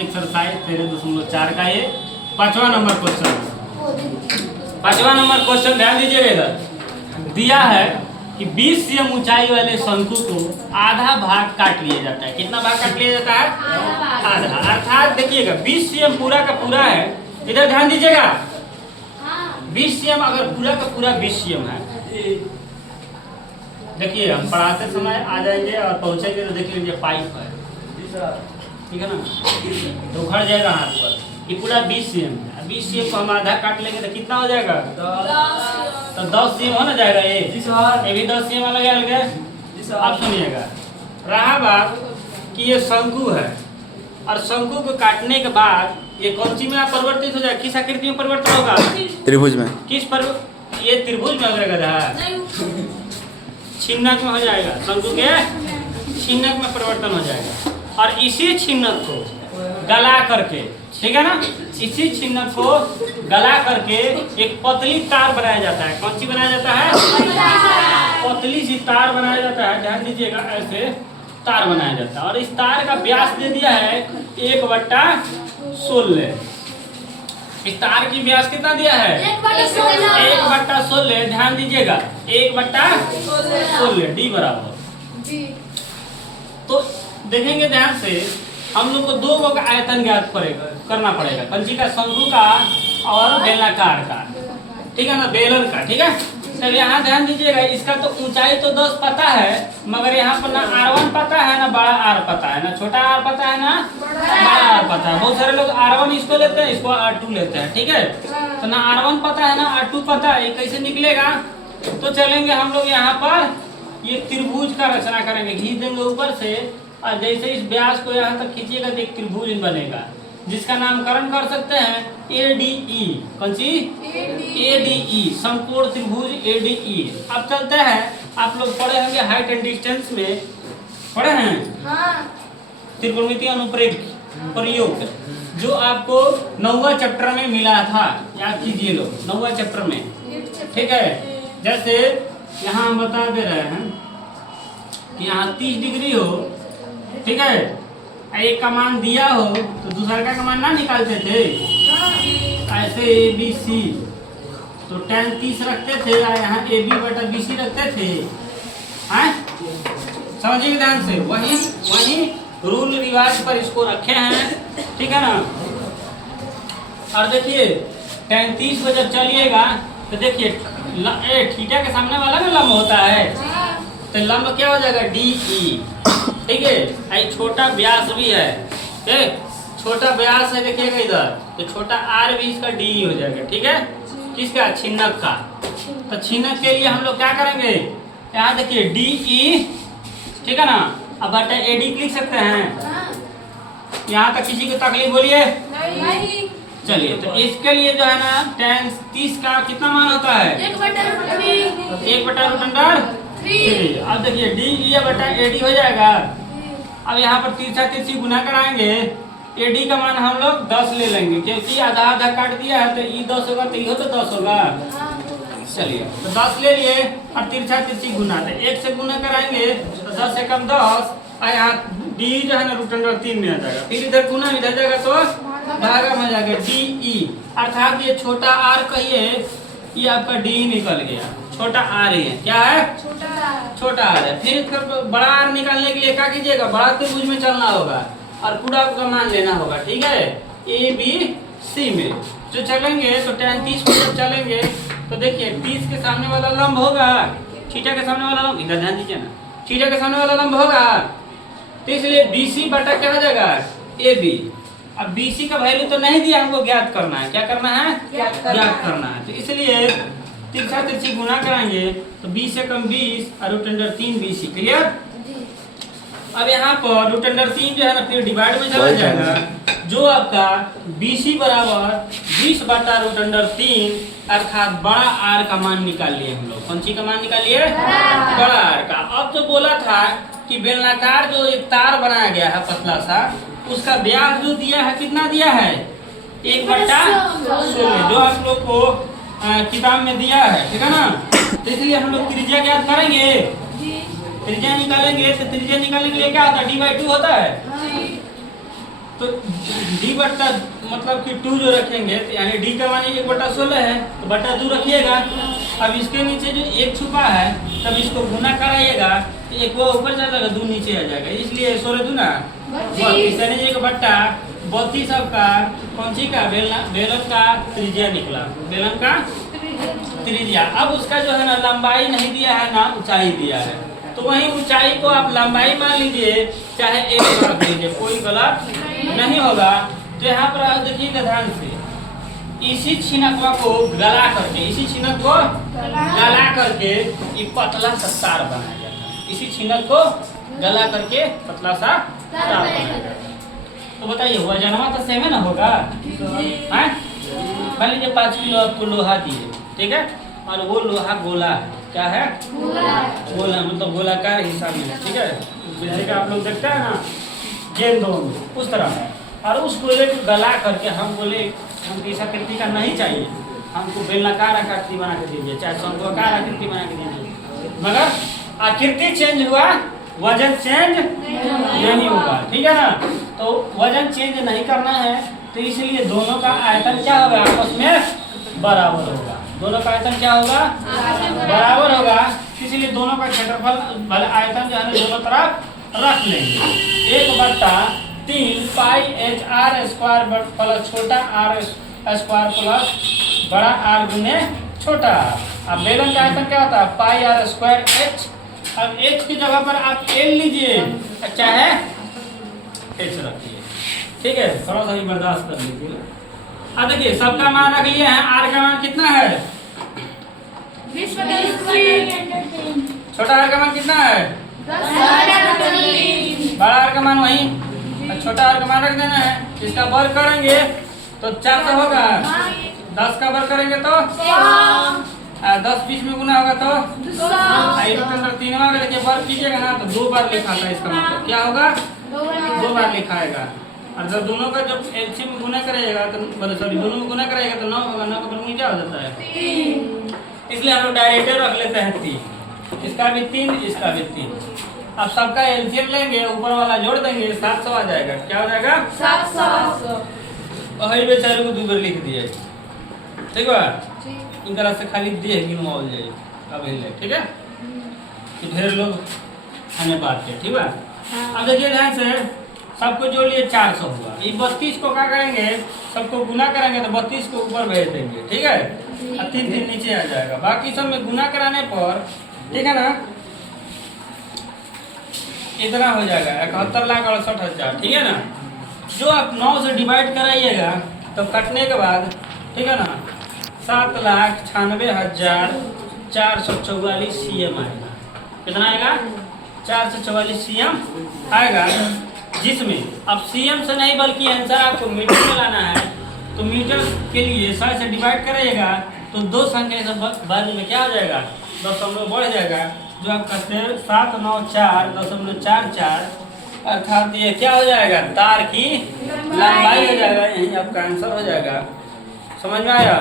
Exercise 13.4 का ये 5वां नंबर क्वेश्चन। 5वां नंबर क्वेश्चन ध्यान दीजिएगा। इधर दिया है कि 20 cm ऊंचाई वाले शंकु को आधा भाग काट लिया जाता है। कितना भाग काट लिया जाता है? आधा। अर्थात देखिएगा 20 cm पूरा का पूरा है। इधर ध्यान दीजिएगा, 20 cm अगर पूरा का पूरा 20 cm है, देखिए हम पढ़ाते समय आ जाएंगे और पहुंचेंगे तो देख लीजिए पाइप है, ठीक है ना, तो उखड़ जाएगा हाथ पर। ये पूरा 20 cm है। 20 cm को हम आधा काट लेंगे तो कितना हो जाएगा? तो 10 cm हो ना जाएगा। ये भी 10 cm अलग अलग है। अब सुनिएगा, रहा बात कि ये शंकु है और शंकु को काटने के बाद ये कौन सी में परिवर्तित हो जाएगा? किस आकृति में परिवर्तन होगा? त्रिभुज में। किस पर? ये त्रिभुज में हो जाएगा, छिन्नक में हो जाएगा। शंकु के छिन्नक में परिवर्तन हो जाएगा और इसी छिन्नक को गला करके, ठीक है ना, इसी छिन्नक को गला करके एक पतली तार बनाया जाता है। कौन सी बनाया जाता है? पतली सी तार बनाया जाता है। ध्यान दीजिएगा, ऐसे तार बनाया जाता है और इस तार का व्यास दे दिया है 1/16। इस तार की व्यास कितना दिया है? 1/16। ध्यान दीजिएगा, 1/16 डी बराबर। तो देखेंगे ध्यान से, हम लोग को दो गो का आयतन ज्ञात करना पड़ेगा। कंची का, शंकु का और बेलनाकार का, ठीक है ना, बेलन का, ठीक है। तो यहाँ ध्यान दीजिएगा, इसका तो ऊंचाई तो 10 पता है, मगर यहाँ पर ना R1 पता है, ना बड़ा R पता है, ना छोटा R पता है, ना बड़ा R पता है। बहुत सारे लोग R1 इसको लेते हैं, इसको R2 लेते हैं, ठीक है। तो ना R1 पता है, ना R2 पता है, ये कैसे निकलेगा? तो चलेंगे हम लोग यहाँ पर ये त्रिभुज का रचना करेंगे, घींच देंगे ऊपर से और जैसे इस व्यास को यहाँ तक खींचिएगा तो एक त्रिभुज बनेगा, जिसका नामकरण कर सकते हैं ADE। कौन सी? ADE, समकोण त्रिभुज ADE। अब चलते हैं, आप लोग पढ़े होंगे हाइट एंड डिस्टेंस में, पढ़े हैं? त्रिकोणमितीय अनुप्रयोग प्रयोग, जो आपको 9वां चैप्टर में मिला था, याद कीजिए लोग, 9वां चैप्टर में, ठीक है। जैसे यहाँ हम बता दे रहे हैं कि यहाँ 30 डिग्री हो, ठीक है, एक का मान दिया हो तो दूसरा का मान ना निकालते थे, ऐसे ABC, तो tan 30 रखते थे, यहाँ AB/BC रखते थे। समझिए ध्यान से, वही रूल रिवाज पर इसको रखे हैं, ठीक है ना। और देखिए tan 30 को जब चलिएगा तो देखिए थीटा के सामने वाला ना लंब होता है, तो लंब क्या हो जाएगा? DE, ठीक है। आई छोटा व्यास भी है, ठीक, छोटा व्यास है, देखिएगा इधर, तो छोटा R भी इसका DE हो जाएगा, ठीक है। किसका? छिन्नक का। तो छिन्नक के लिए हम लोग क्या करेंगे? यहाँ देखिए DE, ठीक है ना, अब बटा AD लिख सकते हैं। यहाँ तक किसी को तकलीफ बोलिए? चलिए, तो इसके लिए जो है ना tan 30 का कितना मान होता है? 1/√3। अब देखिए DE/AD हो जाएगा। अब यहाँ पर तिरछा तिरछी गुना कराएंगे, AD का मान हम लोग 10 ले लेंगे, क्योंकि आधा आधा काट दिया है, तो ये 10 होगा, तो ये तो 10 होगा। चलिए, तो 10 ले लिए और तिरछा तिरछी गुना, तो 1 से गुना कराएंगे तो 10 से कम 10, और यहाँ D जो है ना √3 में आ जाएगा। फिर इधर गुना इधर जाएगा तो भागा में जाएगा DE, अर्थात ये छोटा R कहिए, ये आपका DE निकल गया, छोटा R ही है। क्या है? छोटा R है। फिर इसका बड़ा R निकालने के लिए क्या कीजिएगा? बड़ा त्रिभुज में चलना होगा और पूरा आपका मान लेना होगा, ठीक है। ABC में जो चलेंगे तो tan 30 को जब चलेंगे तो देखिए 30 के सामने वाला लंब होगा, थीटा के सामने वाला लंब, इधर ध्यान दीजिए ना, थीटा के सामने वाला लंब होगा, तो इसलिए BC बटा क्या हो जाएगा? AB। अब BC का वैल्यू तो नहीं दिया, हमको ज्ञात करना है। क्या करना है? ज्ञात करना है। तो इसलिए तिरछा तिरछी गुना कराएंगे तो 20 से कम 20 और √3 BC। क्लियर? अब यहाँ पर √3 जो है ना फिर डिवाइड में चला जाएगा, जो आपका BC बराबर 20/√3, अर्थात बड़ा R का मान निकाल लिए हम लोग। कौन सी का मान निकाल लिए? बड़ा R का। अब जो बोला था कि बेलनाकार जो एक तार बनाया गया है पतला सा, उसका व्यास जो दिया है कितना दिया है? 1/16, जो आप लोग को किताब में दिया है, ठीक है ना। तो इसलिए हम लोग त्रिज्या ज्ञात करेंगे, त्रिज्या निकालेंगे। तो त्रिज्या निकालने के लिए क्या होता है? D/2 होता है। तो डी बट्टा मतलब कि 2 जो रखेंगे तो यानी डी का मान 1/16 है तो बट्टा 2 रखिएगा। अब इसके नीचे जो 1 छुपा है तब इसको गुना कराइएगा तो 1 वो ऊपर चला जाएगा 2 नीचे आ जाएगा, इसलिए 16 दूना 32 यानी 1 बट्टा 32 आपका कौन सी का बेलन का त्रिज्या निकला, बेलन का त्रिज्या। अब उसका जो है ना लंबाई नहीं दिया है ना ऊंचाई दिया है, तो वही ऊंचाई को आप लंबाई मान लीजिए चाहे 1 रख लीजिए, कोई गलत नहीं होगा। तो यहाँ पर आप देखिएगा ध्यान से, इसी छिनकवा को गला करके, इसी छिनक को गला करके ये पतला सा तार बनाया जाता है, इसी छिनक को गला करके पतला सा तार बनाया जाता है। तो बताइए वजनवा तो सेम है ना होगा, मान लीजिए 5 किलो आपको लोहा दिए, ठीक है, और वो लोहा गोला है, क्या है गोला, मतलब गोलाकार हिसाब में, ठीक है, जैसे कि आप लोग देखते हैं ना गेंदों में उस तरह है। और उस गोले को गला करके हम बोले हमको इस आकृति का नहीं चाहिए, हमको बेलनाकार आकृति बना के दीजिए, चाहे शंकुआकार आकृति बना के दीजिए, मगर आकृति चेंज हुआ वजन चेंज नहीं होगा, ठीक है ना। तो वजन चेंज नहीं करना है तो इसलिए दोनों का आयतन क्या होगा, आपस में बराबर होगा, दोनों का आयतन क्या होगा बराबर होगा, इसलिए दोनों का क्षेत्रफल आयतन जो है दोनों तरफ रख लेंगे। 1/3 पाई एच आर स्क्वायर प्लस छोटा आर स्क्वायर प्लस बड़ा आर गुने छोटा। अब बेलन का आयतन क्या होता है पाई आर स्क्वायर एच। अब एच की जगह पर आप एल लीजिए, अच्छा है एच रखिए, ठीक है, थोड़ा सा बर्दाश्त कर लीजिए। अब देखिए सबका मान रख लिए हैं, आर का मान कितना है 20 छोटा आर का मान कितना है 10 बड़ा आर का मान वही, छोटा आर का मान रख देना है। इसका वर्ग करेंगे तो 4 से होगा, 10 का वर्ग करेंगे तो 10 बीच में गुना होगा तो 3 में देखिए वर्ग कीजिएगा ना तो 2 बार लिखा था, इसका मतलब क्या होगा 2 बार लिखाएगा। और जब दोनों का जब एलसीएम में गुना करेगा तो सॉरी दोनों में गुना करेगा तो 9 होगा, 9 का वर्गमूल क्या हो जाता है, इसलिए हम लोग डायरेक्ट रख लेते हैं 3, इसका भी 3 इसका भी 3। अब सबका एलसीएम लेंगे ऊपर वाला जोड़ देंगे 700 आ जाएगा, क्या हो जाएगा 700। वही बेचारे को 2 बार लिख दिया, ठीक है, इन तरह से खाली देह गिनवाओ जाए अब हिले, ठीक है, तो ढेर लोग हमें बात है, ठीक है। अब देखिए ध्यान से सबको जोड़ लिए 400 हुआ, ये 32 को क्या करेंगे सबको गुना करेंगे तो 32 को ऊपर भेज देंगे, ठीक है, और 3 नीचे आ जाएगा। बाकी सब में गुना कराने पर ठीक है ना इतना हो जाएगा 71,68,000, ठीक है ना। जो आप 9 से डिवाइड कराइएगा तो कटने के बाद ठीक है ना 7,96,444 CM आएगा, कितना आएगा 444 CM आएगा, जिसमें अब CM से नहीं बल्कि आंसर आपको मीटर में लाना है, तो मीटर के लिए 100 से डिवाइड करेगा तो 2 संख्या से बाद में क्या हो जाएगा दशमलव बढ़ जाएगा, जो आप कहते हैं 794.44 अर्थात ये क्या हो जाएगा तार की लंबाई हो जाएगा, यही आपका आंसर हो जाएगा। समझ में आया।